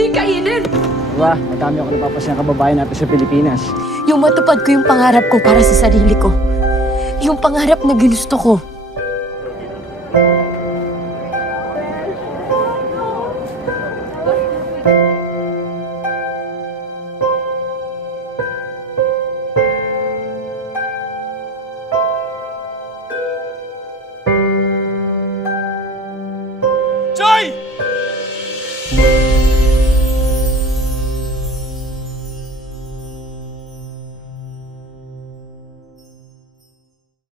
pwedeng kainin. Diba, madami ako napapasayang kababayan natin sa Pilipinas. Yung matupad ko yung pangarap ko para sa sarili ko. Yung pangarap na ginusto ko.